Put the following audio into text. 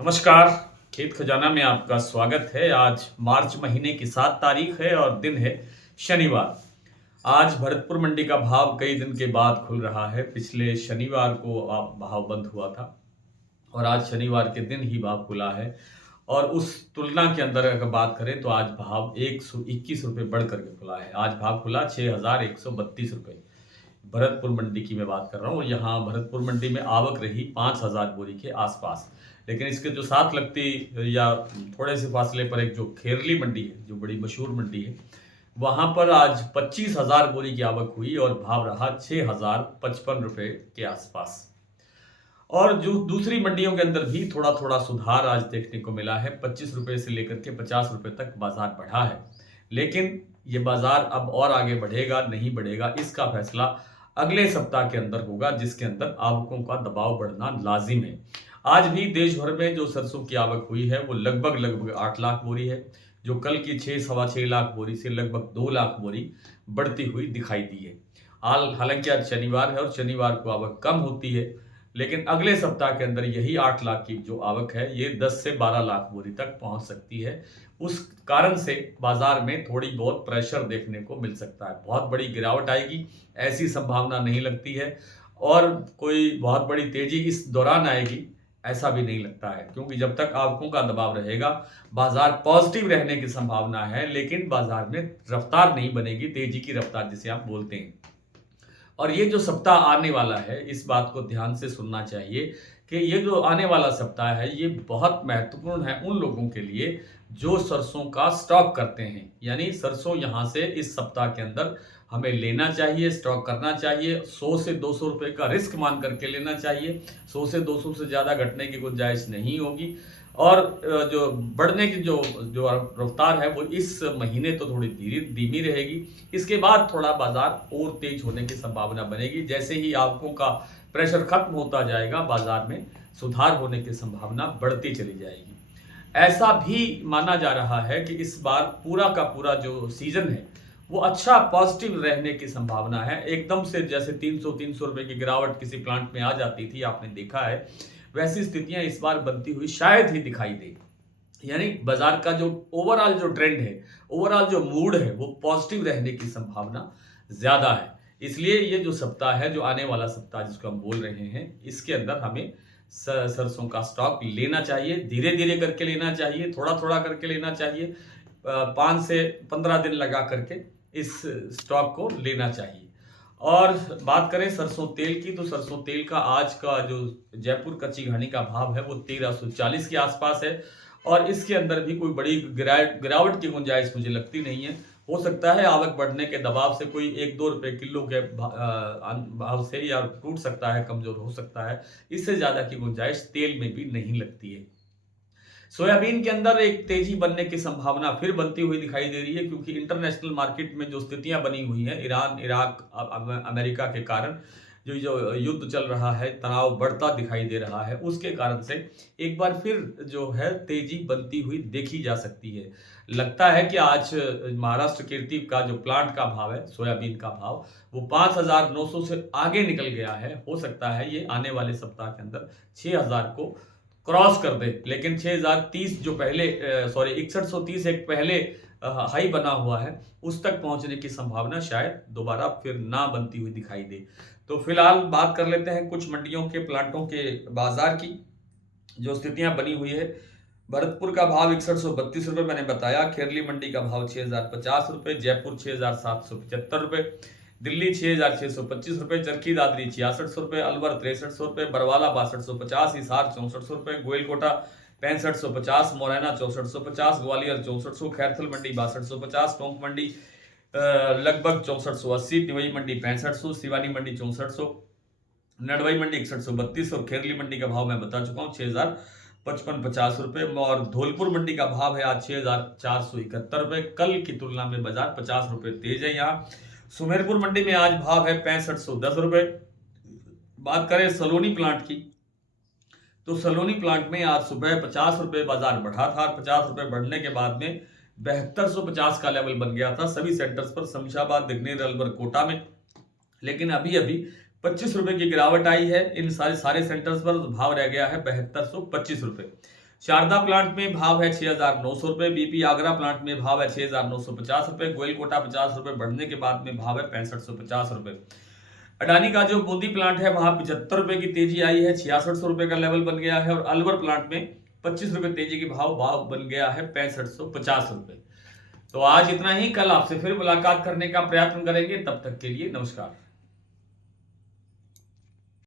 नमस्कार। खेत खजाना में आपका स्वागत है। आज मार्च महीने की 7 तारीख है और दिन है शनिवार। आज भरतपुर मंडी का भाव कई दिन के बाद खुल रहा है। पिछले शनिवार को भाव बंद हुआ था और आज शनिवार के दिन ही भाव खुला है। और उस तुलना के अंदर अगर बात करें तो आज भाव 121 रुपये बढ़ करके खुला है। आज भाव खुला 6,132 रुपये। भरतपुर मंडी की मैं बात कर रहा हूँ और यहाँ भरतपुर मंडी में आवक रही 5,000 बोरी के आसपास। लेकिन इसके जो साथ लगती या थोड़े से फासले पर एक जो खेरली मंडी है, जो बड़ी मशहूर मंडी है, वहाँ पर आज 25,000 बोरी की आवक हुई और भाव रहा 6,055 रुपये के आसपास। और जो दूसरी मंडियों के अंदर भी थोड़ा थोड़ा सुधार आज देखने को मिला है। 25 रुपये से लेकर के 50 रुपये तक बाजार बढ़ा है। लेकिन ये बाजार अब और आगे बढ़ेगा नहीं बढ़ेगा, इसका फैसला अगले सप्ताह के अंदर होगा, जिसके अंदर आवकों का दबाव बढ़ना लाजिम है। आज भी देश भर में जो सरसों की आवक हुई है वो लगभग 8 लाख बोरी है, जो कल की 6-6.25 लाख बोरी से लगभग 2 लाख बोरी बढ़ती हुई दिखाई दी है। हालांकि आज शनिवार है और शनिवार को आवक कम होती है, लेकिन अगले सप्ताह के अंदर यही 8 लाख की जो आवक है ये 10 से 12 लाख बोरी तक पहुंच सकती है। उस कारण से बाजार में थोड़ी बहुत प्रेशर देखने को मिल सकता है। बहुत बड़ी गिरावट आएगी ऐसी संभावना नहीं लगती है और कोई बहुत बड़ी तेजी इस दौरान आएगी ऐसा भी नहीं लगता है, क्योंकि जब तक आवकों का दबाव रहेगा बाजार पॉजिटिव रहने की संभावना है, लेकिन बाजार में रफ्तार नहीं बनेगी, तेजी की रफ्तार जिसे आप बोलते हैं। और ये जो सप्ताह आने वाला है, इस बात को ध्यान से सुनना चाहिए कि ये जो आने वाला सप्ताह है ये बहुत महत्वपूर्ण है उन लोगों के लिए जो सरसों का स्टॉक करते हैं। यानी सरसों यहाँ से इस सप्ताह के अंदर हमें लेना चाहिए, स्टॉक करना चाहिए। 100 से 200 रुपये का रिस्क मान करके लेना चाहिए। 100 से 200 से ज़्यादा घटने की गुंजाइश नहीं होगी। और जो बढ़ने की जो जो रफ्तार है वो इस महीने तो थोड़ी धीमी रहेगी। इसके बाद थोड़ा बाजार और तेज होने की संभावना बनेगी। जैसे ही आवकों का प्रेशर खत्म होता जाएगा बाजार में सुधार होने की संभावना बढ़ती चली जाएगी। ऐसा भी माना जा रहा है कि इस बार पूरा का पूरा जो सीजन है वो अच्छा पॉजिटिव रहने की संभावना है। एकदम से जैसे 300 रुपए की गिरावट किसी प्लांट में आ जाती थी, आपने देखा है, वैसी स्थितियां इस बार बनती हुई शायद ही दिखाई दे। यानी बाजार का जो ओवरऑल जो ट्रेंड है, ओवरऑल जो मूड है, वो पॉजिटिव रहने की संभावना ज्यादा है। इसलिए ये जो सप्ताह है, जो आने वाला सप्ताह जिसको हम बोल रहे हैं, इसके अंदर हमें सरसों का स्टॉक लेना चाहिए। धीरे धीरे करके लेना चाहिए, थोड़ा थोड़ा करके लेना चाहिए। 5 से 15 दिन लगा करके इस स्टॉक को लेना चाहिए। और बात करें सरसों तेल की, तो सरसों तेल का आज का जो जयपुर कच्ची घानी का भाव है वो 1340 के आसपास है और इसके अंदर भी कोई बड़ी गिरावट की गुंजाइश मुझे लगती नहीं है। हो सकता है आवक बढ़ने के दबाव से कोई 1-2 रुपए किलो के भाव से या टूट सकता है, कमजोर हो सकता है। इससे ज्यादा की गुंजाइश तेल में भी नहीं लगती है। सोयाबीन के अंदर एक तेजी बनने की संभावना फिर बनती हुई दिखाई दे रही है, क्योंकि इंटरनेशनल मार्केट में जो स्थितियां बनी हुई हैं ईरान, इराक, अमेरिका के कारण जो जो युद्ध चल रहा है, तनाव बढ़ता दिखाई दे रहा है, उसके कारण से एक बार फिर जो है तेजी बनती हुई देखी जा सकती है। लगता है कि आज महाराष्ट्र कीर्ति का जो प्लांट का भाव है, सोयाबीन का भाव, वो 5,900 से आगे निकल गया है। हो सकता है ये आने वाले सप्ताह के अंदर 6,000 को क्रॉस कर दे। लेकिन 6,030 जो पहले 6130 एक पहले हाई बना हुआ है, उस तक पहुंचने की संभावना शायद दोबारा फिर ना बनती हुई दिखाई दे। तो फिलहाल बात कर लेते हैं कुछ मंडियों के प्लांटों के बाजार की जो स्थितियां बनी हुई है। भरतपुर का भाव 6132 रुपये मैंने बताया। खेरली मंडी का भाव 6,050 रुपये। जयपुर 6,775 रुपये। दिल्ली 6,625 रुपये। चरखी दादरी 6600 रुपये। अलवर 6300 रुपये। बरवाला 6250। हिसार 6400 रुपये। गोइलकोटा 6550। मोरैना 6450। ग्वालियर 6400। खैरथल मंडी 6250। टोंक मंडी लगभग 6480। तिवई मंडी 6500। सिवानी मंडी 6400। नडवई मंडी 6132 और खेरली मंडी का भाव मैं बता चुका हूँ 6,055 रुपये। और धौलपुर मंडी का भाव है आज 6,471 रुपये। कल की तुलना में बाजार 50 रुपये तेज है। यहाँ सुमेरपुर मंडी में आज भाव है 6510 रुपये। बात करें सलोनी प्लांट की, तो सलोनी प्लांट में आज सुबह 50 रुपये बाजार बढ़ा था। 50 रुपये बढ़ने के बाद में 7250 का लेवल बन गया था सभी सेंटर्स पर, शमशाबाद, दिग्नेर, अलवर, कोटा में। लेकिन अभी अभी 25 रुपए की गिरावट आई है इन सारे सेंटर्स पर। भाव रह गया है 7225 रुपये। शारदा प्लांट में भाव है 6,900 रुपए, BP आगरा प्लांट में भाव है 6,950 रुपए, गोयल कोटा 50 रुपए बढ़ने के बाद में भाव है 6550 रुपए। अडानी का जो बूंदी प्लांट है वहां 75 रुपए की तेजी आई है, 6600 रुपए का लेवल बन गया है और अलवर प्लांट में 25 रुपए तेजी की भाव बन गया है 6550 रुपए। तो आज इतना ही, कल आपसे फिर मुलाकात करने का प्रयत्न करेंगे, तब तक के लिए नमस्कार।